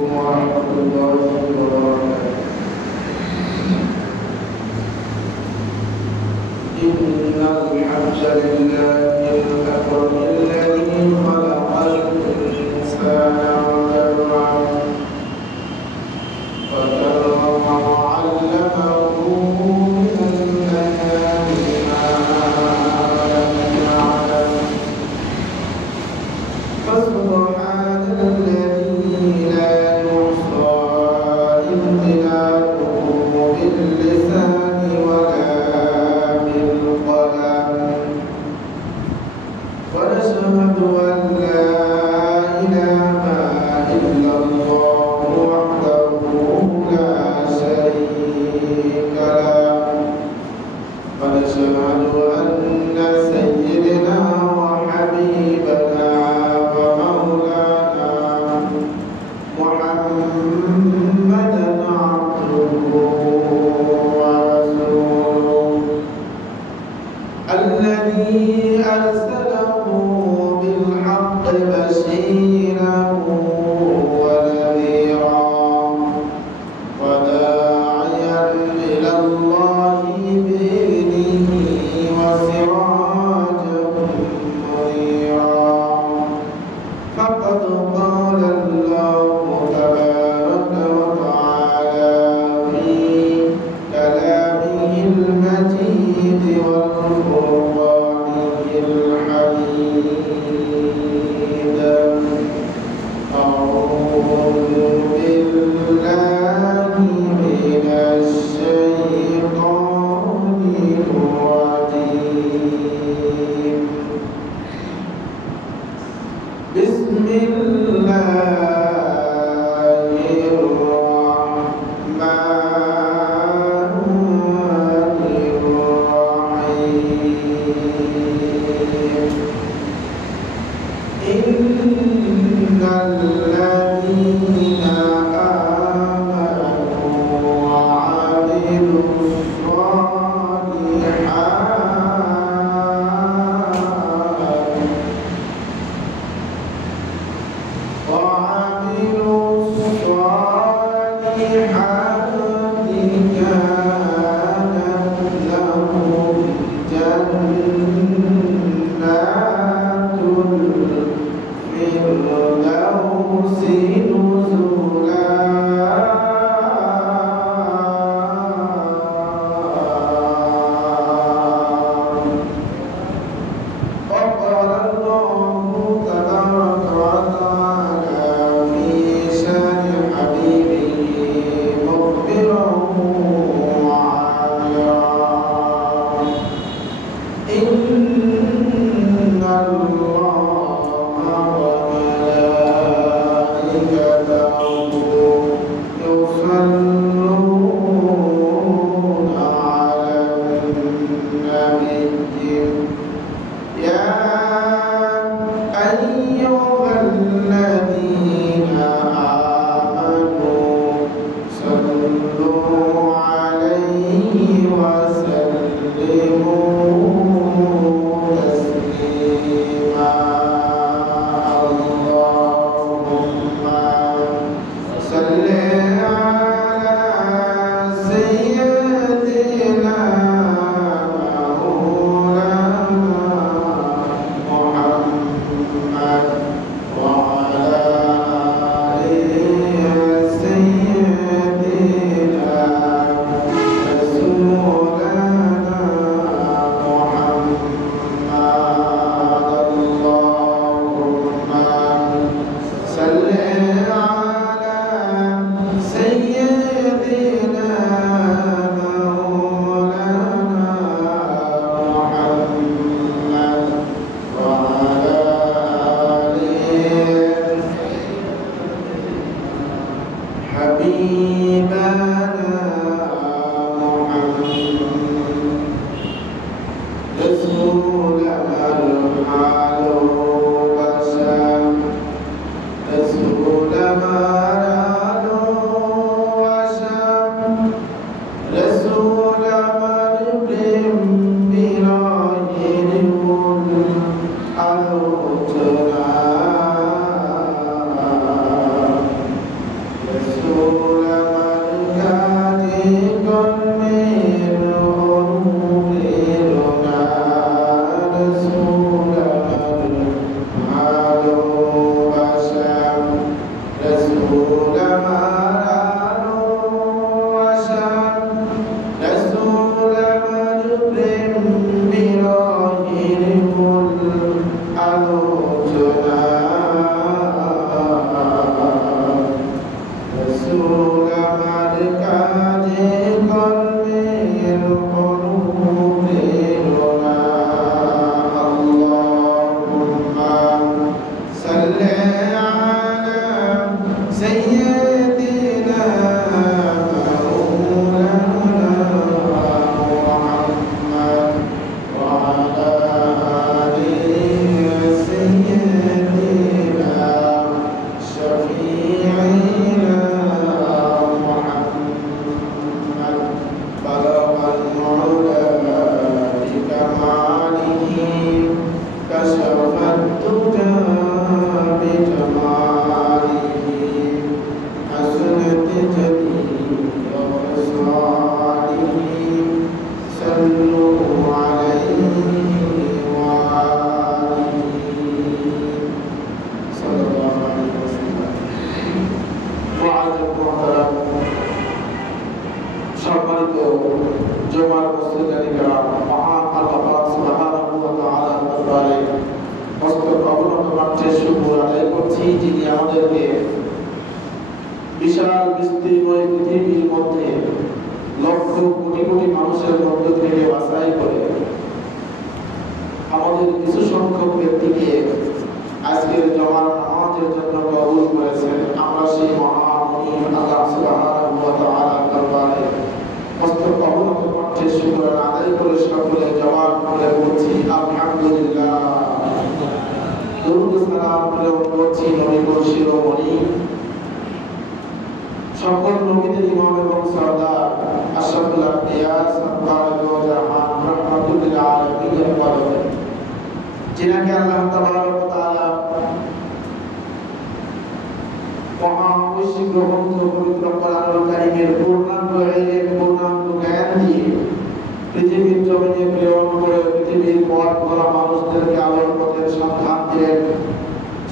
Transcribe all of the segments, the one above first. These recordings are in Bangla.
ورحمة الله وبركاته. إن الحمد لله الأكرم الذي خلق الإنسان وكرمه وعلمه من الأيام ما لم يعلم فسبحان الذي لا يحصى امتلاكه باللسان ولا بالقلم ونشهد أن لا إله إلا الله وحده لا شريك له ونشهد أن سيدنا وحبيبنا ومولانا محمدا عبده ورسوله الذي أرسله بالحق بشيرا ونذيرا وداعيا إلى الله بإذنه وسراجا منيرا فقد قال الله تبارك وتعالى في كلامه المجيد والقرآنه الحميد أعوذ بالله من الشيطان الرجيم بسم الله الرحمن الرحيم إن الذين آمنوا وعملوا الصالحات كانت لهم جنات الفردوس نزلا وقال الله تبارك وتعالى في شان حبيبه مخبرا وعامرا إن الله وملائكته يصلون على النبي يا أيها الذين آمنوا صلوا عليه وسلموا تسليما اللهم صل على سيدنا محمد وعلى آل سيدنا رسولنا محمد اللهم صل على سيدنا مولانا محمد وعلى آله حبيبنا محمد رسولنا الحال وشام رسول مراد وشام رسول مرد براهن الأوتنا সম্মানিত জমার মুসলিমরা, মহান আল্লাহ পাক সুবহানাহু ওয়া তাআলার দরবারে মস্তক অবনত রাখতে শুকর আদায় করছি, যিনি আমাদেরকে বিশাল বিস্তীর্ণ পৃথিবীর মধ্যে লক্ষ কোটি কোটি মানুষের মধ্য থেকে বাছাই করে আমাদের কিছু সংখ্যক ব্যক্তিকে আজকের জমার নামাজের জন্য কবুল করেছেন। আমরা সেই মহামহিম আল্লাহ সুবহানাহু ওয়া তাআলার দরবারে মস্তক অবনত কণ্ঠে শুকর আদায় করে সকলে জবান খুলে বলছি আলহামদুলিল্লাহ। দরুদ সালাম প্রেরণ করছি নবী শিরোমণি সকল নবীদের ইমাম এবং সরদার আশরাফুল আম্বিয়া সাল্লাল্লাহু জাহান রাহমাতুল লিল আলামিন কদমে, যিনাকে আল্লাহ তাবারক ওয়া তাআলা মহামহিম গ্রন্থ পবিত্র কোরআনুল কারীমের পূর্ণাঙ্গ ইলম, পূর্ণাঙ্গ জ্ঞান দিয়ে পৃথিবীর জমিনে প্রেরণ করে পৃথিবীর পথ ভরা মানুষদেরকে আলোর পথের সন্ধান দিলেন।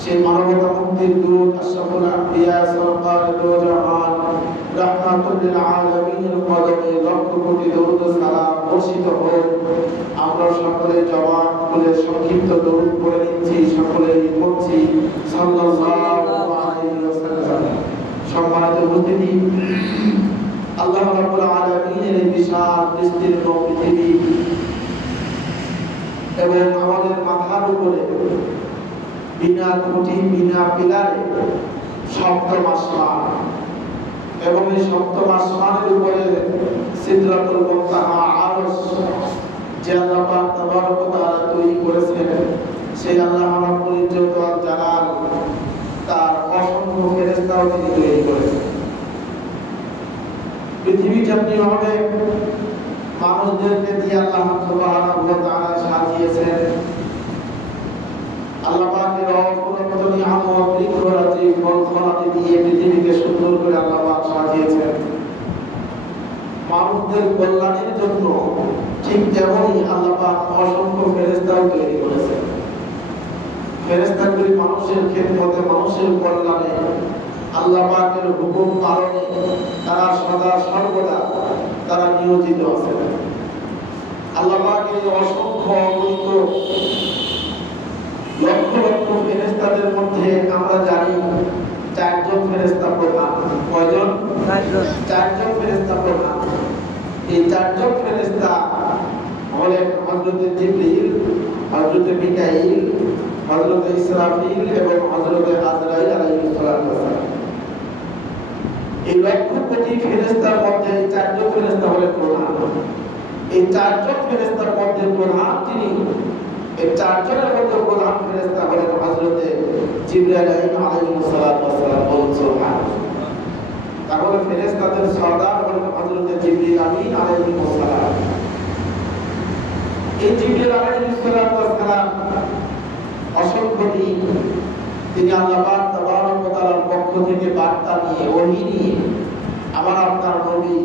সেই মানবতা মুক্তির দূত আশরাফুল আম্বিয়া সাল্লাল্লাহু জাহান রাহমাতুল লিল আলামিনের কদমে লক্ষ কোটি দরুদ সালাম বর্ষিত হোক। আমরা সকলে জবান খুলে সংক্ষিপ্ত দরুদ পড়ে নিচ্ছি, সকলেই পড়ছি সাল্লাল্লাহু আলাইহি ওয়াসাল্লাম। সম্মানিত উপস্থিতি, আল্লাহ রাব্বুল আলামিনের এই বিশাল বিস্তীর্ণ পৃথিবী এবং আমাদের মাথার উপরে বিনা খুঁটি বিনা পিলারে সপ্তম আসমান, এবং এই সপ্তম আসমানের উপরে সিদরাতুল মুনতাহা আরশ যে আল্লাহ পাক তাবারক ওয়া তাআলা তৈরি করেছেন, সেই আল্লাহ রাব্বুল ইজ্জত ওয়াল জালাল তার অসংখ্য ফেরেশতাও তিনি তৈরি করেছেন। পৃথিবী যেমনি ভাবে মানুষদেরকে দিয়ে আল্লাহ সুবহানাহু ওয়া তাআলা সাজিয়েছেন, আল্লাহ পাকের অপরন্ত নিয়ামত বৃক্ষরাজি ফলফলাদি দিয়ে পৃথিবীকে সুন্দর করে আল্লাহ পাক সাজিয়েছেন মানুষদের কল্যাণের জন্য, ঠিক তেমনই আল্লাহ পাক অসংখ্য ফেরেশতাও তৈরি করেছেন। ফেরেশতাগুলি মানুষের খেদমতে, মানুষের কল্যাণে, আল্লাহ পাকের হুকুম পালনে তারা সদা সর্বদা তারা নিয়োজিত আছেন। আল্লাহ পাকের অসংখ্য অগণিত লক্ষ লক্ষ ফেরেশতাদের মধ্যে আমরা জানি চারজন ফেরেশতা প্রধান। কয়জন? চারজন ফেরেশতা প্রধান। এই চারজন ফেরেশতা হলেন হযরত জিবরিল, হযরত মিকাঈল, হযরত ইসরাফিল এবং হযরত আজরাইল আলাইহিস সালাম। এই লক্ষ কোটি ফেরেশতার মধ্যে এই চারজন ফেরেশতা হলেন প্রধান। এই চারজন ফেরেশতার মধ্যে প্রধান তিনি, এই চারজনের মধ্যে প্রধান ফেরেশতা হলেন হযরত জিবরাইল আলাইহিস সালাম। বলুন সুবহানাল্লাহ। তাহলে ফেরেশতাদের সর্দার হলেন হযরত জিবরিল আমিন আলাইহিস সালাম। এই জিবরিল আলাইহিস সালাম অসংখ্য দিন তিনি আল্লাহ পাক তাবারক ওয়া তাআলার পক্ষ থেকে বার্তা নিয়ে, ওহী নিয়ে আমার আপনার নবী,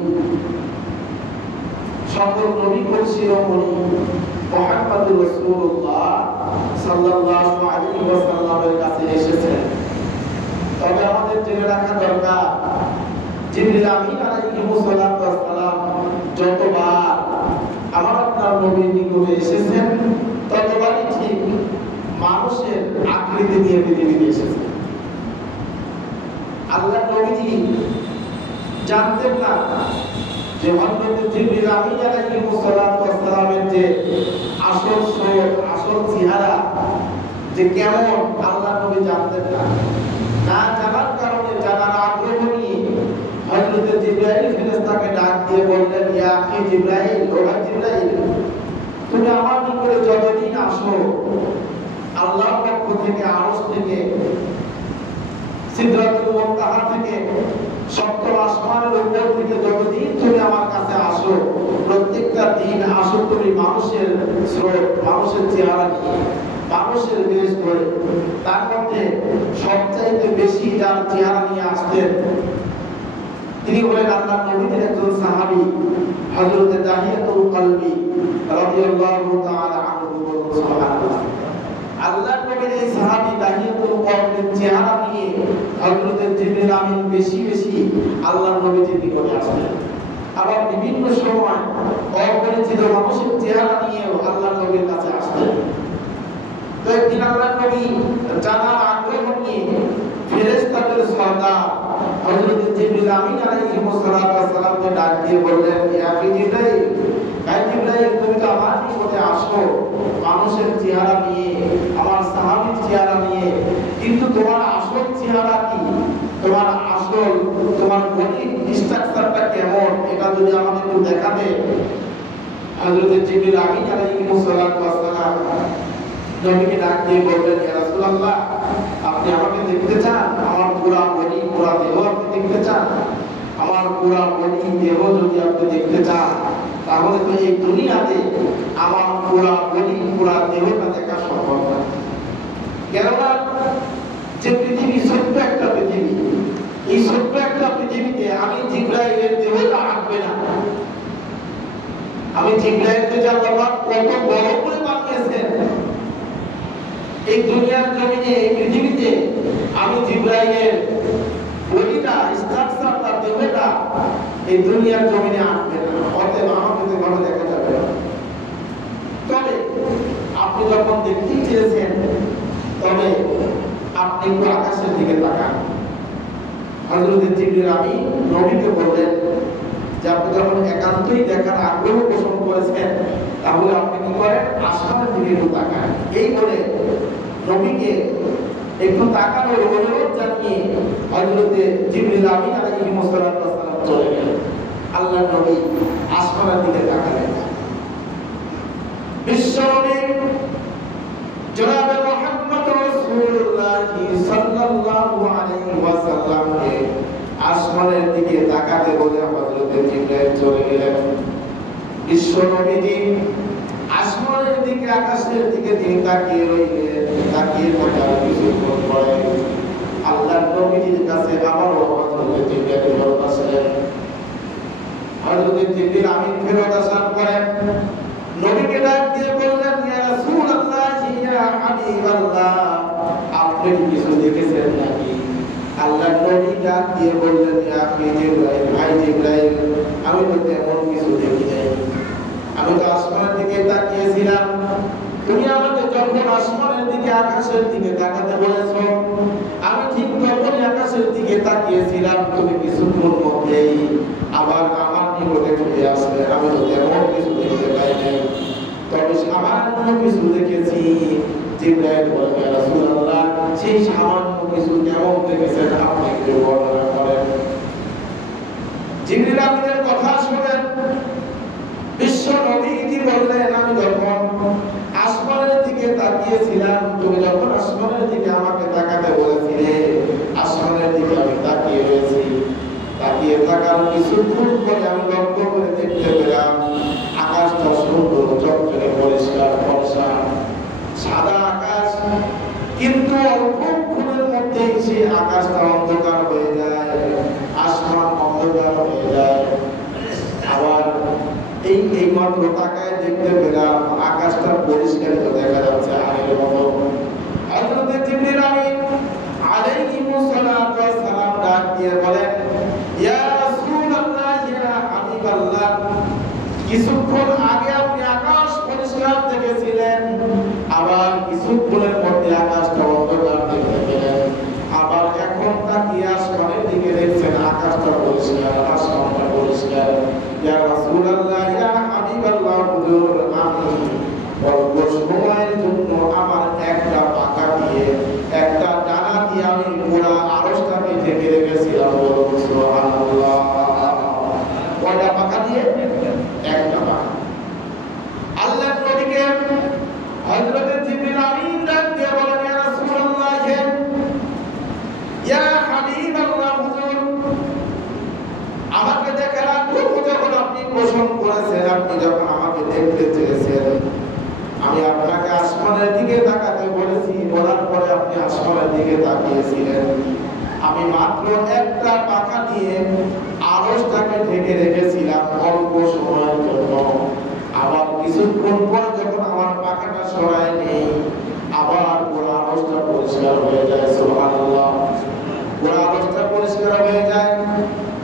সকল নবী শিরোমণি মুহাম্মদুর রাসূলুল্লাহ সাল্লাল্লাহু আলাইহি ওয়াসাল্লামের কাছে এসেছেন। তবে আমাদের জেনে রাখা দরকার, জিবরিল আমিন আলাইহিস সালাম যতবার আমার আপনার নবীর নিকটে এসেছেন, ততবারই ঠিক মানুষের আকৃতি নিয়ে পৃথিবীতে এসেছেন। আল্লাহ নবীজি জানতেন না যে হযরত জিবরিল আমিন আলাইহিস সালামের যে আসল সুরত, আসল চেহারা যে কেমন, আল্লাহ নবী জানতেন না। না জানার কারণে, জানার আগ্রহ নিয়ে হযরত জিবরাইল ফেরেশতাকে ডাক দিয়ে বললেন, ইয়া আখি জিবরাইল, ও ভাই জিবরাইল, তুমি আমার নিকটে যতদিন আসো আল্লাহর পক্ষ থেকে, আরশ থেকে, সিদরাতুল মুনতাহা থেকে, সপ্তম আসমানের উপর থেকে যতদিন তুমি আমার কাছে আসো, প্রত্যেকটা দিন আসো তুমি মানুষের স্রোত, মানুষের চেহারা নিয়ে, মানুষের বেশ ধরে। তার মধ্যে সবচাইতে বেশি যার চেহারা নিয়ে আসতেন তিনি হলেন আল্লাহর নবীর একজন সাহাবী হযরত দাহিয়াতুল কলবি রাদিয়াল্লাহু তাআলা আনহু। সুবহানাল্লাহ। আল্লাহর নবীর এই সাহাবী দাহিয়াতুল কলবির চেহারা নিয়ে হযরত জিবরিল আমিন বেশি বেশি আল্লাহর নবীর নিকটে আসলেন। আবার বিভিন্ন সময় অপরিচিত মানুষের চেহারা নিয়েও আল্লাহর নবীর কাছে আসতেন। তো একদিন আল্লাহর নবী জানার আগ্রহ নিয়ে ফেরেশতাদের সর্দার হযরত জিবরিল আমিন আলাইহিস সালামকে ডাক দিয়ে বললেন, ইয়া জিবরাইল, জিবরাইল তুমি তো আমার নিকটে আসো মানুষের চেহারা নিয়ে, আমার সাহাবীর চেহারা নিয়ে, কিন্তু তোমার আসল চেহারা কি, তোমার আসল তোমার বডির স্ট্রাকচারটা কেমন, এটা যদি আমাকে একটু দেখাতে। হযরত জিবরিল আমিন আলাইহিস সালাম নবীকে ডাক দিয়ে বললেন, ইয়া রাসূলুল্লাহ, আপনি আমাকে দেখতে চান? আমার পুরো বডি পুরো দেহ আপনি দেখতে চান? আমার পুরো বডি দেহ যদি আপনি দেখতে চান, তাহলে তো এই দুনিয়াতে আমার পুরো বডি পুরো দেহটা দেখা সম্ভব না। কেননা যে পৃথিবী ছোট্ট একটা পৃথিবী, এই ছোট্ট একটা পৃথিবীতে আমি জিবরাইলের দেহটা আঁকবে না। আমি জিবরাইলকে যে আল্লাহ কত বড় করে বানিয়েছেন, এই দুনিয়ার জমিনে এই পৃথিবীতে আমি জিবরাইলের বডিটা স্ট্রাকচারটা দেহটা এই দুনিয়ার জমিনে আনবে না। অতএব আমাকে তো ভালো দেখা যাবে না। তবে আপনি যখন দেখতে চেয়েছেন, তবে আপনি একটু আকাশের দিকে তাকান। হযরত জিবরিল আমিন নবীকে বললেন যে আপনি যখন একান্তই দেখার আগ্রহ পোষণ করেছেন, তাহলে আপনি কি করেন, আসমানের দিকে একটু তাকান। এই বলে নবীকে একটু তাকানোর অনুরোধ জানিয়ে হযরত জিবরিল আমিন আলাইহিস সালাম চলে গেলেন। আল্লাহর নবী আসমানের দিকে তাকালেন। বিশ্বনবী জনাবে মুহাম্মদ রাসূলুল্লাহ সাল্লাল্লাহু আলাইহি ওয়াসাল্লামকে আসমানের দিকে তাকাতে বলে হযরত জিবরাইল চলে গেলেন। বিশ্বনবীজি আসমানের দিকে আকাশের দিকে তাকিয়ে রইলেন। তাকিয়ে থাকার কিছুক্ষণ পরে আল্লাহর নবীর কাছে আবারও হযরত জিবরাইল ফেরত আসলেন। হযরত জিবরিল আমিন ফেরত আসার পরে নবীকে ডাক দিয়ে বললেন, ইয়া রাসূলুল্লাহ, ইয়া হাবিবাল্লাহ, আপনি কিছু দেখেছেন নাকি? আল্লাহর নবী ডাক দিয়ে বললেন, ইয়া জিবরাইল, ভাই জিবরাইল, আমি তো তেমন কিছু দেখি নাই। আমি তো আসমানের দিকে তাকিয়েছিলাম। তুমি আমাকে যখন আসমানের দিকে আকাশের দিকে তাকাতে বলেছো, আমি ঠিক তখনই আকাশের দিকে তাকিয়েছিলাম। তুমি কিছুক্ষণ মধ্যেই আবার আমার নিকটে ফিরে আসলে। আমি তো তেমন কিছু দেখতে পাই নাই, তবে সামান্য কিছু দেখেছি। জিবরাইল বলেন, ইয়া রাসূলুল্লাহ, সেই সামান্য কিছু কেমন দেখেছেন আপনি একটু বর্ণনা করেন। জিবরিল আমিনের কথা শুনেন বিশ্ব নবীজি বললেন, আমি যখন আসমানের দিকে তাকিয়েছিলাম, তুমি যখন আসমানের দিকে আমাকে তাকাতে বলেছিলে, আসমানের দিকে আমি তাকিয়ে রয়েছি। তাকিয়ে থাকার কিছুক্ষণ পরে আমি লক্ষ্য করে দেখতে পেলাম আকাশটা সুন্দর, চকচকে, পরিষ্কার, ফর্সা, সাদা আকাশ। কিন্তু অল্পক্ষণের মধ্যেই সেই আকাশটা অন্ধকার হয়ে যায়, আসমান অন্ধকার হয়ে যায়। আবার এই মাত্র তাকায় দেখতে পেলাম আকাশটা পরিষ্কার দেখা যাচ্ছে আগের মতো। হযরত জিবরিল আমিন আলাইহিস সালাতু ওয়াস সালাম ডাক দিয়ে বলেন, ইয়া রাসূলুল্লাহ, ইয়া হাবিবাল্লাহ, কিছুক্ষণ আগে আপনি আকাশ পরিষ্কার দেখেছিলেন, আবার কিছুক্ষণের মধ্যে আকাশটা অন্ধকার দেখতে পেলেন। আবার এখন তাকিয়ে আসমানের দিকে দেখছেন আকাশটা পরিষ্কার, আসমানটা পরিষ্কার। ইয়া রাসূলুল্লাহ, ইয়া হাবিবাল্লাহ, হুজুর, আমি অল্প সময়ের জন্য আমার একটা পাখা দিয়ে, একটা ডানা দিয়ে আমি পুরো আরশটাকে ঢেকে রেখেছিলাম। সুবহানাল্লাহ। কয়টা পাখা দিয়ে? একটা পাখা। আল্লাহর নবীকে হযরত জিবরিল আমিন ডাক দিয়ে বলেন, ইয়া রাসূলুল্লাহ, ইয়া হাবিবাল্লাহ, হুজুর, আমাকে দেখার আগ্রহ যখন আপনি পোষণ করেছেন, আপনি যখন আমাকে দেখতে চেয়েছেন, আমি আপনাকে আসমানের দিকে তাকাতে বলেছি। বলার পরে আপনি আসমানের দিকে তাকিয়েছিলেন। আমি মাত্র একটা পাখা দিয়ে আরশটাকে ঢেকে রেখেছিলাম অল্প সময়ের জন্য। আবার কিছুক্ষণ পর যখন আমার পাখাটা সরাই নেই, আবার পুরো আরশটা পরিষ্কার হয়ে যায়। সুবহানাল্লাহ। পুরো আরশটা পরিষ্কার হয়ে যায়।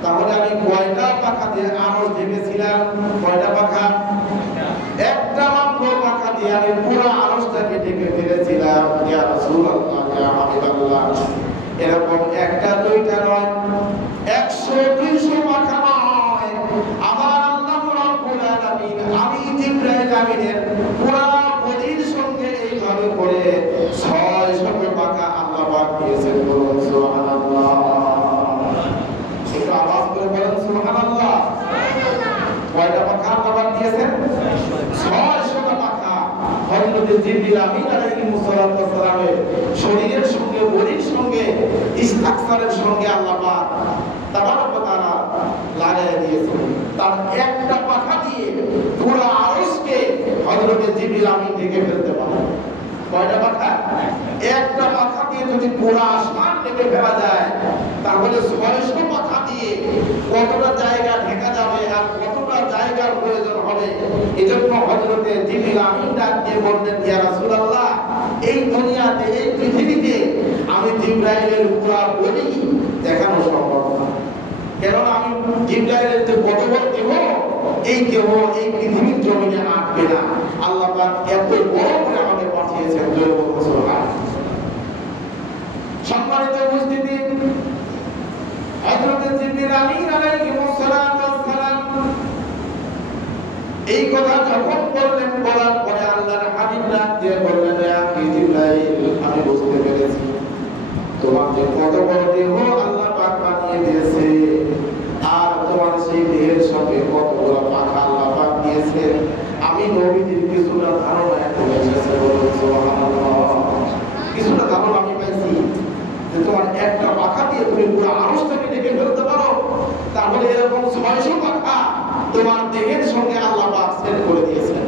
তাহলে আমি কয়টা পাখা দিয়ে আরশ ঢেকেছিলাম। কয়টা পাখা? একটা মাত্র পাখা দিয়ে আমি পুরো আরশটাকে ঢেকে ফেলেছিলাম। ইয়া রাসূলুল্লাহ, ইয়া হাবিবাল্লাহ, এরকম একটা দুইটা নয়, 100-200 পাখা নয়। আমার আল্লাহ রাব্বুল আলামিন আমি জিবরাইল আমিনের পুরো বডির সঙ্গে এইভাবে করে 600 পাখা আল্লাহ পাক দিয়েছেন। বলুন সুবহানাল্লাহ। একটু আওয়াজ করে বলুন সুবহানাল্লাহ। কয়টা পাখা আল্লাহ পাক দিয়েছেন? 600 পাখা। হযরত জিবরিল আমিন আলাইহিস সালামের শরীরের সঙ্গে বডির সঙ্গে ইস্তাকসারের সঙ্গে আল্লাহ পাক তাবারক ওয়া তাআলা লাগায় দিয়েছেন। তার একটা পাখা দিয়ে পুরো আরশকে হযরত জিবরিল আমিন ঢেকে ফেলতে পারে। কয়টা পাখা? একটা পাখা দিয়ে যদি পুরো আসমান ঢেকে ফেলা যায়, তাহলে 600 পাখা দিয়ে কতটা জায়গা ঢেকা যাবে আর কতটা জায়গার প্রয়োজন হবে। এজন্য হযরত জিবরিল আমিন ডাক দিয়ে বললেন, ইয়া রাসূলুল্লাহ, এই দুনিয়াতে, এই পৃথিবীতে আমি জিবরাইলের পুরো বডি দেখানো সম্ভব না। কারণ আমি জিবরাইলের যে কত বড় দেহ, এই দেহ এই পৃথিবীর জমিনে আটবে না। আল্লাহ পাক এত বড় করে আমাকে পাঠিয়েছেন। জয় বলুন সুবহানাল্লাহ। সম্মানিত উপস্থিতি, হযরত জিবরিল আমিন আলাইহিস সালাম এই কথা যখন বললেন, বলার পরে আল্লাহর হাবিব ডাক দিয়ে বললেন, ইয়া জিবরাইল, আমি বুঝতে পেরেছি তোমার যে কত বড় দেহ আল্লাহ পাক বানিয়ে দিয়েছে, আর তোমার সেই দেহের সঙ্গে কতগুলো পাখা আল্লাহ পাক দিয়েছে। আমি নবীদের কিছুটা ধারণা একটু পেয়েছি। বলুন সুবহানাল্লাহ। কিছুটা ধারণা আমি পাইছি যে তোমার একটা পাখা দিয়ে তুমি পুরো আরশটাকে ঢেকে ফেলতে পারো, তাহলে এরকম 600 পাখা তোমার দেহের সঙ্গে আল্লাহ পাক সেট করে দিয়েছেন।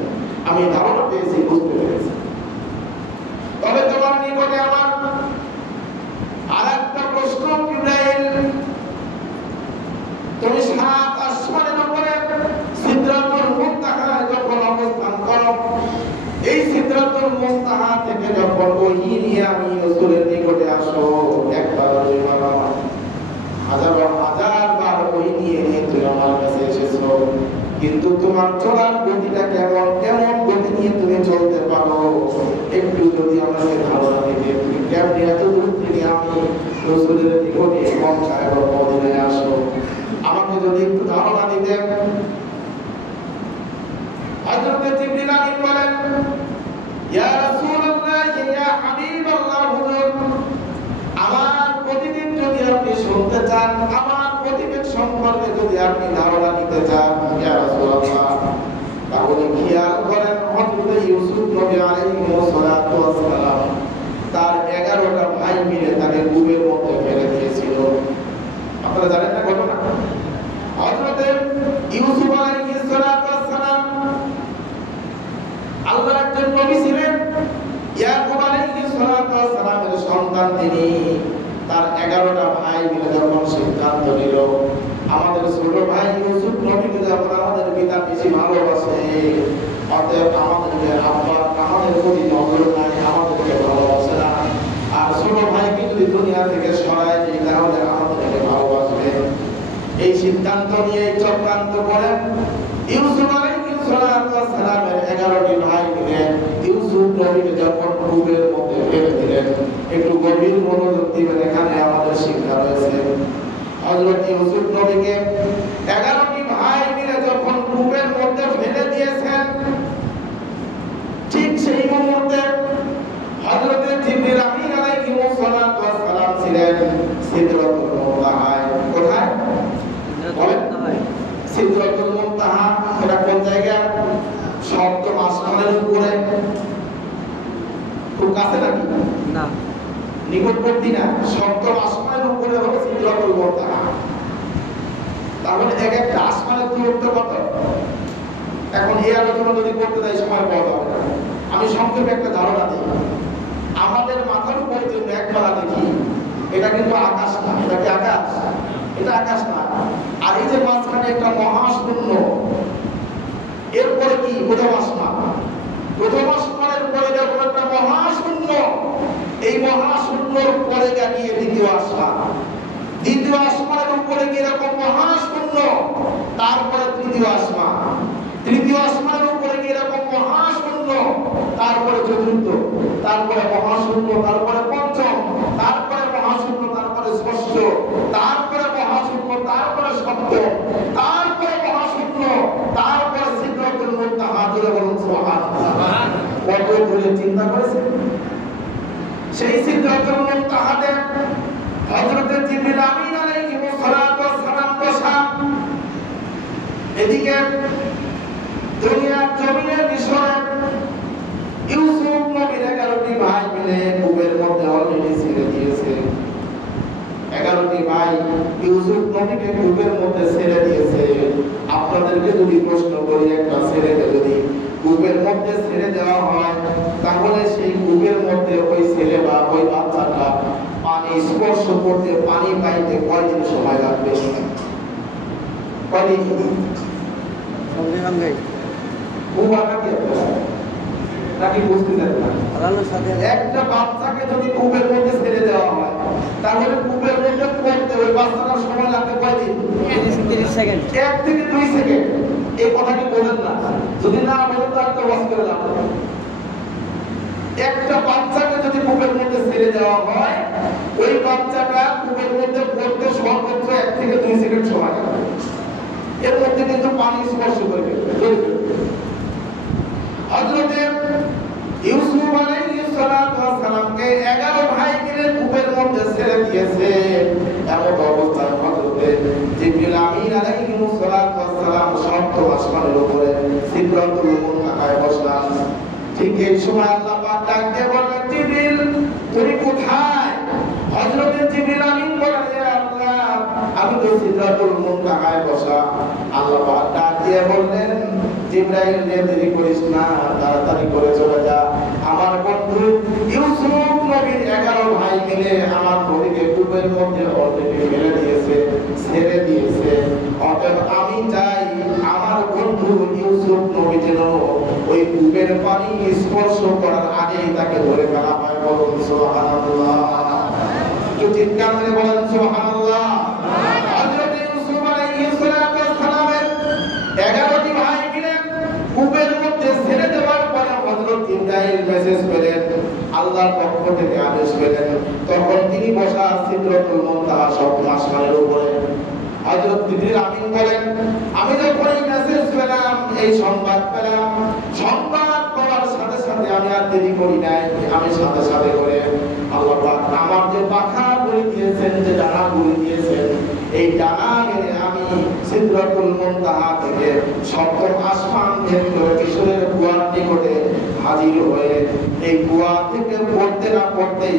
আমি ধারণা পেয়েছি, বুঝতে পেরেছি। তবে তোমার নিকটে আমার আরেকটা প্রশ্ন, জিবরাইল, তুমি 7 আসমানের উপরে সিদরাতুল মুনতাহায় যখন অবস্থান করো, এই সিদরাতুল মুনতাহা থেকে যখন ওহী নিয়ে আমি রাসূলের নিকটে আসো, একবার দুইবার নয়, হাজার বার ওহী নিয়ে তুমি আমার কাছে এসেছো, কিন্তু তোমার চলার গতিটা কেমন, কেমন গতি নিয়ে তুমি চলতে পারো, একটু যদি আমাকে ধারণা দিতে, তুমি কেমন এত দূর থেকে আমি রাসূলের নিকটে পৌঁছায় বা মদিনায় আসো, আমাকে যদি একটু ধারণা দিতেন। হযরত জিবরিল আমিন বলেন, ইয়া রাসূলুল্লাহ, ইয়া হাবিবাল্লাহ, হুজুর, আমার প্রতিদিন যদি আপনি শুনতে চান, আমার প্রতিদিন সম্পর্কে যদি আপনি ধারণা নিতে চান, ইয়া রাসূলুল্লাহ, তাহলে খেয়াল করেন হযরত ইউসুফ নবী আলাইহিস সালাতু ওয়াস সালাম তার 11টা ভাই মিলে তাকে কূপের মধ্যে ফেলে দিয়েছিল। আপনারা জানেন না ঘটনা? হযরত ইউসুফ আলাইহিস সালাতু ওয়াস সালাম আল্লাহর একজন নবী ছিলেন। ইয়াকুব আলাইহিস সালাতু ওয়াস সালামের সন্তান তিনি। তার 11টা ভাই মিলে যখন সিদ্ধান্ত নিল, আমাদের ছোট ভাই ইউসুফ নবীকে যখন আমাদের পিতা বেশি ভালোবাসে, অতএব আমাদের আব্বা আমাদের প্রতি নজর নাই, আমাদেরকে ভালোবাসে না, আর ছোট ভাইকে যদি দুনিয়া থেকে সরায় দিই তাহলে আমাদেরকে ভালোবাসবে। এই সিদ্ধান্ত নিয়ে চক্রান্ত করেন ইউসুফ আলাইহিস সালামের 11টি ভাই মিলে ইউসুফ নবীকে যখন কূপের মধ্যে ফেলে দিলেন। একটু গভীর মনোযোগ দিবেন, এখানে আমাদের শিক্ষা রয়েছে। হযরত ইউসুফ নবীকে 11টি ভাই মিলে যখন কূপের মধ্যে ফেলে দিয়েছেন, ঠিক সেই মুহূর্তে হযরত জিবরিল আমিন আলাইহিস সালাম ছিলেন সিদরাতুল মুনতাহায়। কোথায়? সিদরাতুল মুনতাহা এটা কোন জায়গা? সপ্তম আসমানের উপরে। খুব কাছে নাকি? না, নিকটবর্তী না, সপ্তম আসমানের উপরে হলো সিদরাতুল মুনতাহা। তাহলে এক একটা আসমানের দূরত্ব কত? এখন এই আলোচনা যদি করতে যাই সময় পাওয়া যাবে না। আমি সংক্ষেপে একটা ধারণা দিই। আমাদের মাথার উপরে যে মেঘমালা দেখি, এটা কিন্তু আকাশ না। এটা কি আকাশ? এটা আকাশ না। আর এই যে মাঝখানে একটা মহাশূন্য, এরপরে কি প্রথম আসমান, প্রথম আসমানের উপরে যখন একটা মহাশূন্য, এই মহাশূন্যর পরে গিয়ে দ্বিতীয় আসমান, দ্বিতীয় আসমানের উপরে কি এরকম মহাশূন্য, তারপরে মহাশূন্য, তারপরে পঞ্চম, তারপরে মহাশূন্য, তারপরে ষষ্ঠ, তারপরে মহাশূন্য, তারপরে সপ্তম, তারপরে মহাশূন্য, তারপরে সিদরাতুল মুনতাহা। জোরে বলুন সুবহানাল্লাহ। কত দূরে চিন্তা করেছেন? সেই সিদরাতুল মুনতাহাতে হযরত জিবরিল আমিন আলাইহিস সালাতু ওয়াস সালাম বসা। এদিকে দুনিয়ার জমিনের বিষয় ইউসুফ নবীর 11টি ভাই মিলে কূপের মধ্যে অলরেডি ছেড়ে দিয়েছে। 11টি ভাই ইউসুফ নবীকে কূপের মধ্যে ছেড়ে দিয়েছে। আপনাদেরকে যদি প্রশ্ন করি, একটা ছেলেকে যদি কূপের মধ্যে ছেড়ে দেওয়া হয়, তাহলে সেই কূপের মধ্যে ওই ছেলে বা ওই বাচ্চাটা পানি স্পর্শ করতে, পানি পাইতে কয়দিন সময় লাগবে? কয়দিন? একটা বাচ্চাকে যদি কূপের মধ্যে ছেড়ে দেওয়া হয়, তাহলে কূপের মধ্যে পড়তে ওই বাচ্চাটার সময় লাগবে কয়দিন? 30 সেকেন্ড, 1 থেকে 2 সেকেন্ড। এই কথা কি বলেন না? যদি না বলেন তো একটা ওয়াজ করে লাভ নেই। একটা বাচ্চাকে যদি কূপের মধ্যে ছেড়ে দেওয়া হয়, ওই বাচ্চাটা কূপের মধ্যে পড়তে সর্বোচ্চ 1 থেকে 2 সেকেন্ড সময় লাগবে। এর মধ্যে কিন্তু পানি স্পর্শ করবে। হযরত ইউসুফ আলাইহিস সালাতু ওয়াস সালামকে 11 ভাই মিলে কূপের মধ্যে ছেড়ে দিয়েছে। এমন অবস্থায় হযরত জিবরিল আমিন আলাইহিস সালাতু ওয়াস সালাম সপ্তম আসমানের উপরে সিদরাতুল মুনতাহায় বসলেন। ঠিক এই সময় আল্লাহ পাক ডাক দিয়ে বললেন, জিবরিল তুমি কোথায়? হযরত জিবরিল আমিন বলেন, ইয়া আল্লাহ আমি তো সিদরাতুল মুনতাহায় বসা। আল্লাহ পাক ডাক দিয়ে বললেন, জিবরাইল দেরি করিস না, তাড়াতাড়ি করে চলে যা। আমার বন্ধু ইউসুফ নবীর 11 ভাই মিলে আমার নবীকে কূপের মধ্যে অলরেডি ফেলে দিয়েছে, ছেড়ে দিয়েছে। অতএব আমি চাই আমার বন্ধু ইউসুফ নবী যেন ওই কূপের পানি স্পর্শ করার আগেই তাকে ধরে ফেলা হয়। বলুন সুবহানাল্লাহ। একটু চিৎকার করে বলেন সুবহানাল্লাহ। হযরত ইউসুফ আলাইহিস সালাতু ওয়াস সালামের 11টি ভাই মিলে কূপের মধ্যে ছেড়ে দেওয়ার পরে হযরত জিবরাইল মেসেজ পেলেন, আল্লাহর পক্ষ থেকে আদেশ পেলেন। তখন তিনি বসা সিদরাতুল মুনতাহা সপ্তম আসমানের উপরে। হযরত জিবরিল আমিন বলেন, আমি যখন এই মেসেজ পেলাম, এই সংবাদ পেলাম, সংবাদ পাওয়ার সাথে সাথে আমি আর দেরি করি নাই। আমি সাথে সাথে করে আল্লাহ পাক আমার যে পাখা বলে দিয়েছেন, যে ডানা বলে দিয়েছেন, এই ডানা মেরে আমি সিদরাতুল মুনতাহা থেকে সপ্তম আসমান ভেদ করে মিশরের কুয়ার নিকটে হাজির হয়ে এই কুয়া থেকে পড়তে না পড়তেই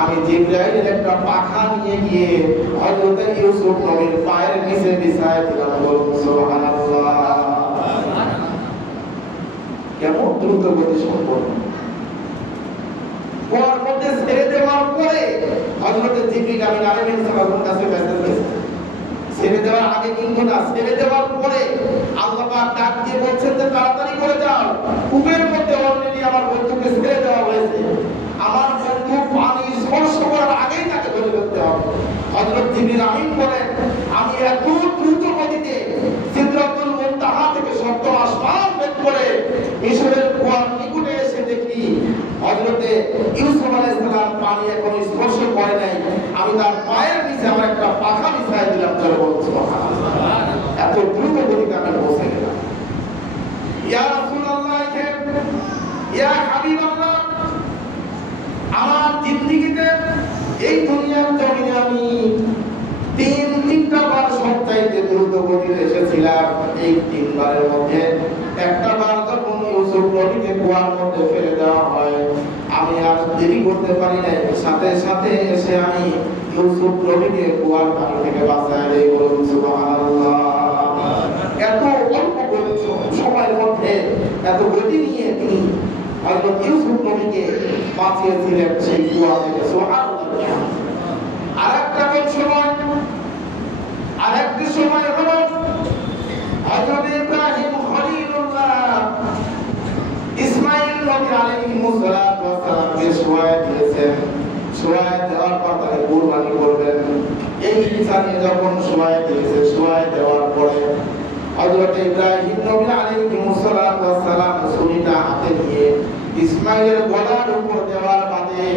আমি জিবরাইলের একটা পাখা নিয়ে গিয়ে হযরত ইউসুফ নবীর পায়ের নিচে বিছায় দিলাম। বলুন সুবহানাল্লাহ। কেমন দ্রুত গতি সম্পন্ন। কুয়ার মধ্যে ছেড়ে দেওয়ার পরে হযরত জিবরিল আমিন আলাইহিস সালামের কাছে মেসেজ পেয়েছেন। ছেড়ে দেওয়ার আগে কিন্তু না, ছেড়ে দেওয়ার পরে আল্লাহ পাক ডাক দিয়ে বলছেন যে তাড়াতাড়ি করে যাও, কূপের মধ্যে অলরেডি আমার বন্ধুকে ছেড়ে দেওয়া হয়েছে। আমার বন্ধু পানি স্পর্শ করার আগেই তাকে ধরে ফেলতে হবে। হযরত জিবরিল আমিন বলেন, আমি এত দ্রুত গতিতে সিদরাতুল মুনতাহা থেকে সপ্তম আসমান ভেদ করে মিশরের কুয়ার নিকটে এসে দেখি হযরত ইউসুফ আলাইহিস সালাম পানি এখন স্পর্শ করে নাই। আমি তার পায়ের নিচে আমার একটা পাখা বিছায় দিলাম। সুবহানাল্লাহ। এত দ্রুত গতিতে আমি পৌঁছে গেলাম। ইয়া রাসূলুল্লাহ, ইয়া হাবিবাল্লাহ, আমার জিন্দেগিতে এই দুনিয়ার জমিনে আমি তিনটা বার সবচাইতে দ্রুত গতিতে এসেছিলাম। এই 3 বারের মধ্যে একটা বার যখন ইউসুফ নবীকে কুয়ার মধ্যে ফেলে দেওয়া হয়, আমি আর দেরি করতে পারি নাই, সাথে সাথে এসে আমি ইউসুফ নবীকে কুয়ার পানি থেকে বাঁচায় দেই। বলুন সুবহানাল্লাহ। এত অল্প সময়ের মধ্যে এত গতি নিয়ে তিনি হযরত ইউসুফ নবীকে বাঁচিয়েছিলেন সেই কুয়া থেকে। সুবহানাল্লাহ। আরেকটি সময় হলো হযরত ইব্রাহিম খলিলুল্লাহ ইসমাঈল নবী আলাইহিস সালাতু ওয়াস সালামকে শোয়া দিয়েছেন। শোয়া দেওয়ার পর তাকে কুরবানি করবেন। এই ইনসানে যখন শোয়া দিয়েছে, শোয়া দেওয়ার পরে হযরত ইব্রাহিম নবী আলাইহিস সালাতু ওয়াস সালাম ছুরিটা হাতে নিয়ে ইসমাঈলের গলার উপর দেওয়ার বাদে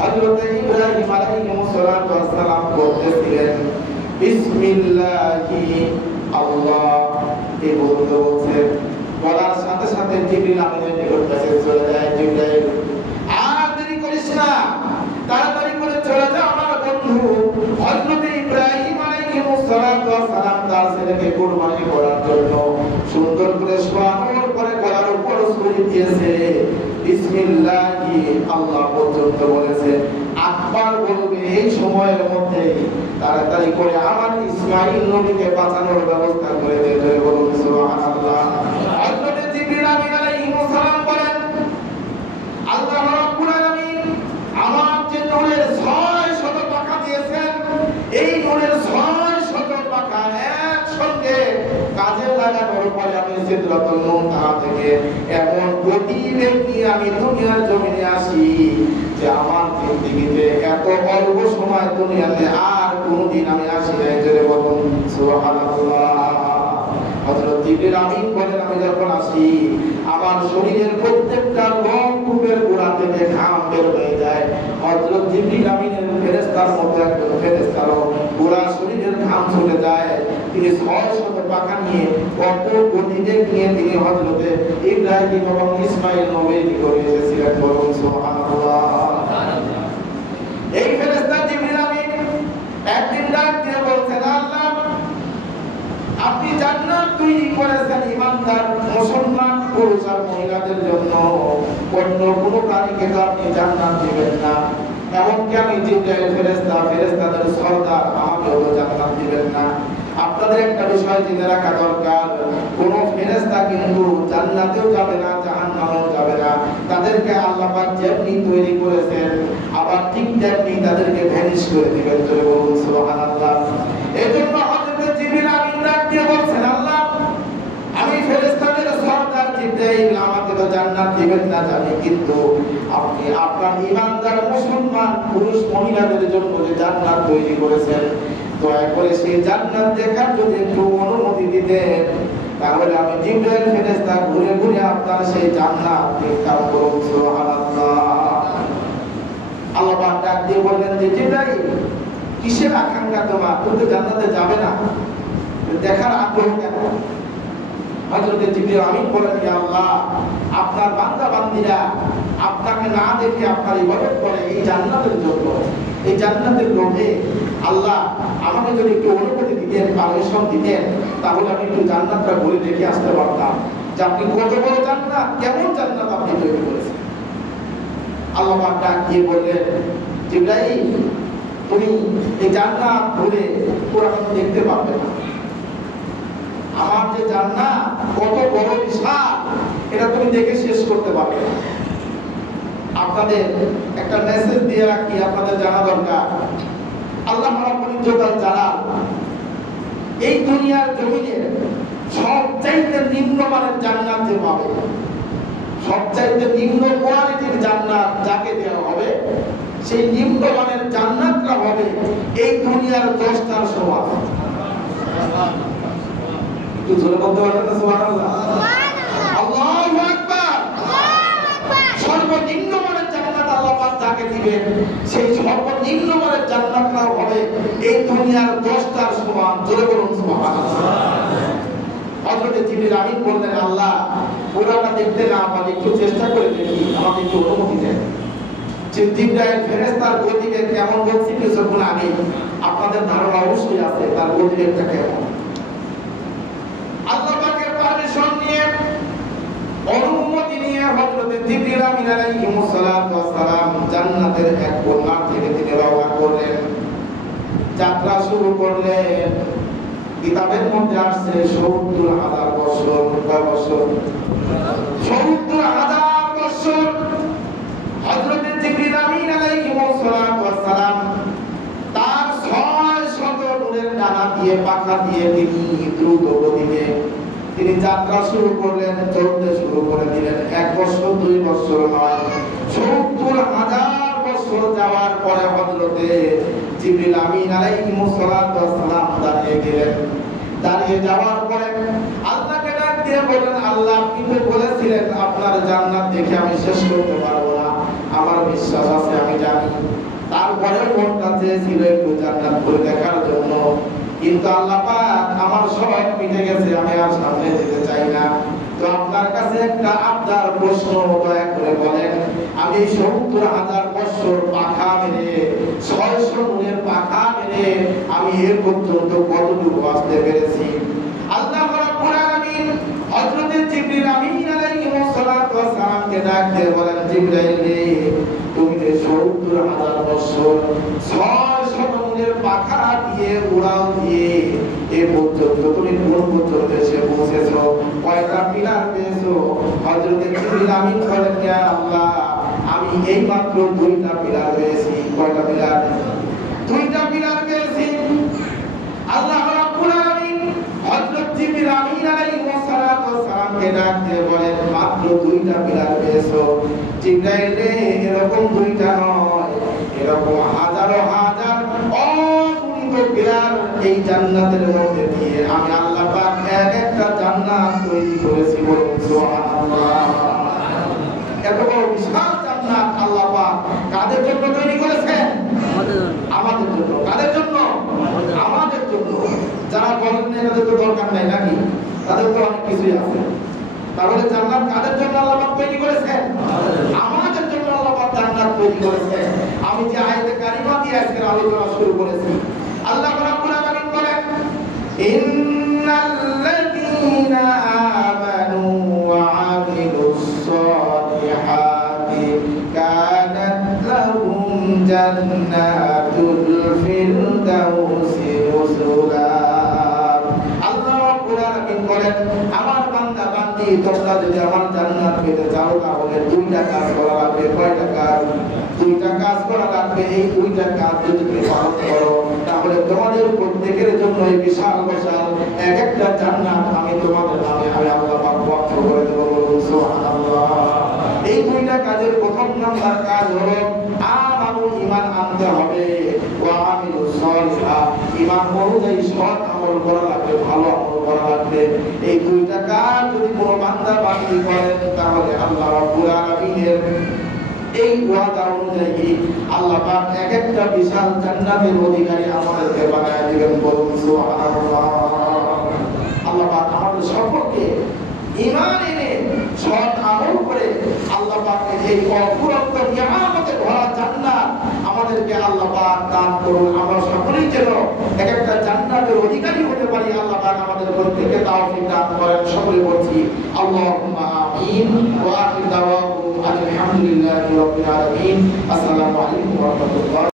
হযরত ইব্রাহিম আলাইহিস সালাম বলতেছিলেন বিসমিল্লাহি আল্লাহ এই বলতে বলার সাথে সাথে জিবরিল আমিনের নিকট কাছে চলে যায়। জিবরাইল আর দেরি করিস না, তাড়াতাড়ি করে চলে যা আমার বন্ধু হযরত ইব্রাহিম আলাইহিস সালাম তার ছেলেকে কুরবানি করার জন্য সুন্দর করে সোয়ানোর করে গলার উপর ছুরি দিয়েছে। বিসমিল্লাহি আল্লাহ পর্যন্ত বলেছে। আকবার বলবে এই সময়ের মধ্যে তাড়াতাড়ি করে আমার ইসমাঈল নবীকে বাঁচানোর ব্যবস্থা করে দিতে বলুন সুবহানাল্লাহ। হযরত জিবরিল আলাইহিস সালাম বলেন আল্লাহ রাব্বুল আলামিন আমার যে নূরের 600 পাখা দিয়েছেন, এই নূরের 600 পাখা একসঙ্গে কাজে লাগানোর পরে আমি সিদরাতুল মুনতাহা থেকে এমন গতিবেগ নিয়ে আমি দুনিয়ার জমিনে আসি যে আমার জিন্দেগিতে এত অল্প সময় দুনিয়াতে আর কোনোদিন আমি আসি নাই। জোরে বলুন সুবহানাল্লাহ। হযরত জিবরিল আমিন বলেন আমি যখন আসি আমার শরীরের প্রত্যেকটা রং-রূপের গোড়া থেকে ঘাম বের হয়ে যায়। হযরত জিবরিল আমিনের ফেরেশতার মতো একজন ফেরেশতারও গোড়া শরীরের ঘাম ছুটে যায়। তিনি 600 পাখা নিয়ে কত গতিতে নিয়ে তিনি হযরতে ইব্রাহিম এবং ইসমাঈল নবীর নিকট এসেছিলেন। বলুন সুবহানাল্লাহ। এই ফেরেশতা জিবরিল আমিন একদিন ডাক দিয়ে বলছেন আল্লাহ আপনি জান্নাত তৈরি করেছেন ঈমানদার মুসলমান পুরুষ আর মহিলাদের জন্য, অন্য কোনো প্রাণীকে তো আপনি জান্নাত দিবেন না। এমনকি আমি জিবরাইল ফেরেশতাদের সর্দার আমাকেও জান্নাত দিবেন না। আপনাদের একটা বিষয় জেনে রাখা দরকার, কোন ফেরেশতা কিন্তু জান্নাতেও যাবে না জাহান্নামেও যাবে না। তাদেরকে আল্লাহ পাক যেমনি তৈরি করেছেন আবার ঠিক তেমনি তাদেরকে ভ্যানিশ করে দিবেন। জোরে বলুন সুবহানাল্লাহ। এজন্য হযরত জিবরিল আমিন ডাক দিয়ে বলছেন আল্লাহ আমি ফেরেশতাদের সর্দার জিবরাইল আমাকে তো জান্নাত দিবেন না জানি, কিন্তু আপনি আপনার ঈমানদার মুসলমান পুরুষ মহিলাদের জন্য যে জান্নাত তৈরি করেছেন দয়া করে সেই জান্নাত দেখার যদি একটু অনুমতি দিতেন তাহলে আমি জিবরাইল ফেরেশতা ঘুরে ঘুরে আপনার সেই জান্নাত দেখতাম। বলুন সুবহানাল্লাহ। আল্লাহ পাক ডাক দিয়ে বললেন যে জিবরাইল কিসের আকাঙ্ক্ষা তোমার, তুমি তো জান্নাতে যাবে না, দেখার আগ্রহ কেন? হযরত জিবরিল আমিন বলেন ইয়া আল্লাহ আপনার বান্দা বান্দীরা আপনাকে না দেখে আপনার ইবাদত করে এই জান্নাতের জন্য, এই জান্নাতের লোভে আল্লাহ আমাকে যদি একটু অনুমতি দিতেন, পারমিশন দিতেন তাহলে আমি একটু জান্নাতটা ঘুরে দেখে আসতে পারতাম যে আপনি কত বড় জান্নাত, কেমন জান্নাত আপনি তৈরি করেছেন। আল্লাহ পাক ডাক দিয়ে বললেন জিবরাইল তুমি এই জান্নাত ঘুরে পুরো দেখতে পারবে না। আমার যে জান্নাত কত বড় বিশাল এটা তুমি দেখে শেষ করতে পারবে না। আপনাদের একটা মেসেজ দিয়ে রাখি, আপনাদের জানা দরকার আল্লাহ রাব্বুল ইজ্জত জালাল এই দুনিয়ার জমিনে সবচাইতে নিম্নমানের জান্নাত যে পাবে, সবচাইতে নিম্ন কোয়ালিটির জান্নাত যাকে দেওয়া হবে সেই নিম্নমানের জান্নাতটা হবে এই দুনিয়ার 10টার সমান। একটু জোরে বলতে পারবেন না সুবহানাল্লাহ? আল্লাহু আকবার। সর্বনিম্ন মানের জান্নাত আল্লাহ পাক যাকে দিবেন সেই সর্বনিম্ন মানের জান্নাতটাও হবে এই দুনিয়ার 10টার সমান। জোরে বলুন সুবহানাল্লাহ। হযরত জিবরিল আমিন বললেন আল্লাহ পুরাটা দেখতে না পারি একটু চেষ্টা করে দেখি, আমাকে একটু অনুমতি দেন। জিবরাইল ফেরেশতার গতিবেগ কেমন বলছি কিছুক্ষণ আগে আপনাদের ধারণা অবশ্যই আছে তার গতিবেগটা কেমন। আল্লাহ পাকের পারমিশন নিয়ে অনুমতি নিয়ে হযরত জিবরিল আমিন আলাইহিস সালাম জান্নাতের এক কোণা থেকে তিনি রওনা করলেন, যাত্রা শুরু করলেন। কিতাবের মধ্যে আসছে ৭০,০০০ বছর। কয় বছর? ৭০,০০০ বছর হযরত জিবরিল আমিন আলাইহিস সালাম তার ৬০০ নূরের ডানা দিয়ে পাখা দিয়ে তিনি দ্রুত গতিতে তিনি যাত্রা শুরু করলেন, চলতে শুরু করে দিলেন। ১ বছর ২ বছর নয়, ৭০,০০০ বছর যাওয়ার পরে হযরতে জিবরিল আমিন আলাইহিস সালাম দাঁড়িয়ে গেলেন। দাঁড়িয়ে যাওয়ার পরে আল্লাহকে ডাক দিয়ে বললেন, আল্লাহ আপনি তো বলেছিলেন আপনার জান্নাত দেখে আমি শেষ করতে পারবো না, আমার বিশ্বাস আছে, আমি জানি। তারপরে মনটা চেয়েছিল একটু জান্নাত করে দেখার জন্য, কিন্তু আল্লাহ পাক আমার সব মিটে গেছে, আমি আর সামনে যেতে চাই না। তো আপনার কাছে একটা আবদার প্রশ্ন, দয়া করে বলেন, আমি ৭০,০০০ বছর পাখা মেরে ৬০০ নুনের পাখা মেরে আমি এর পর্যন্ত কতটুকু আসতে পেরেছি? আল্লাহ রাব্বুল আলামিন হযরত জিবরিল আমিন আলাইহিস সালাতু ওয়াস সালামকে ডাক দিয়ে বলেন, জিবরাইল রে, তুমি ৭০,০০০ বছর ৬০০ নুনের পাখা দিয়ে উড়াল দিয়ে এ পর্যন্ত তুমি কোন পর্যন্ত এসে পৌঁছেছো? কয়টা পিলার পেয়েছো? হযরত জিবরিল আমিন বলেন, ইয়া আল্লাহ, আমি এই মাত্র ২টা পিলার পেয়েছি। কয়টা পিলার? ২টা পিলার পেয়েছি। আল্লাহ রাব্বুল আলামিন হযরত জিবরিল আমিন আলাইহিস সালাতু ওয়াস সালামকে ডাক দিয়ে বলেন, মাত্র 2টা পিলার পেয়েছো। জিবরাইল রে, এরকম 2টা নয়, এরকম হাজারো হাজার অগণিত পিলার এই জান্নাতের মধ্যে দিয়ে আমি আল্লাহ পাক একটা জান্নাত তৈরি করেছি। বলুন সুবহানাল্লাহ। এত বড় বিশাল জান্নাত আল্লাহ পাক কাদের জন্য তৈরি করেছেন? আমাদের জন্য। কাদের জন্য? আমাদের জন্য। যারা বলেন না এটাদের তো দরকার নাই নাকি, তাদের তো অনেক কিছুই আছে। তাহলে জান্নাত কাদের জন্য আল্লাহ পাক তৈরি করেছেন? আমাদের জন্য আল্লাহ পাক জান্নাত তৈরি করেছেন। আমি যে আয়াতে কারিমা দিয়ে আজকের আলোচনা শুরু করেছি, আল্লাহ রাব্বুল আলামিন বলেন, ইন্নাল্লাযীনা আমানু ওয়া আমিলুস সালিহাতি কানাত লাহুম জান্নাতুল ফিরদাউসি নুজুলা। আল্লাহ রাব্বুল আলামিন বলেন, আমার বান্দা বান্দি, তোমরা যদি আমার জান্নাত পেতে চাও তাহলে 2টা কাজ করা লাগবে। কয়টা কাজ? 2টা কাজ করা লাগবে। এই 2টা কাজ যদি তুমি পালন করো তাহলে তোমাদের প্রত্যেকের জন্য এই বিশাল বিশাল এক একটা জান্নাত আমি তোমাদের নামে আমি আল্লাহ পাক ওয়াক্ফ করে দেব। বলুন সুবহানাল্লাহ। এই 2টা কাজের প্রথম নাম্বার কাজ হলো আমানু, ঈমান আনতে হবে, ওয়া আমিলুস সালিহাত, ঈমান অনুযায়ী সৎ আমল করা লাগবে, ভালো আমল করা লাগবে। এই 2টা কাজ যদি কোনো বান্দা বান্দি করেন তাহলে আল্লাহ রাব্বুল আলামিনের এই ওয়াদা অনুযায়ী আল্লাহ পাক এক একটা বিশাল জান্নাতের অধিকারী আমাদেরকে বানায় দিবেন। বলুন সুবহানাল্লাহ। আল্লাহ পাক আমাদের সকলকে ঈমান এনে সৎ আমল করে আল্লাহ পাকের এই অফুরন্ত নিয়ামতে ভরা জান্নাত আমাদেরকে আল্লাহ পাক দান করুন। আমরা সকলেই যেন এক একটা জান্নাতের অধিকারী হতে পারি। আল্লাহ পাক আমাদের প্রত্যেককে তাওফিক দান করেন। সকলে বলছি আল্লাহুম্মা আমিন। ওয়া আখির দাওয়াহুম আলহামদুলিল্লাহি রাব্বিল আলামিন। আসসালামু আলাইকুম ওয়া রাহমাতুল্লাহ।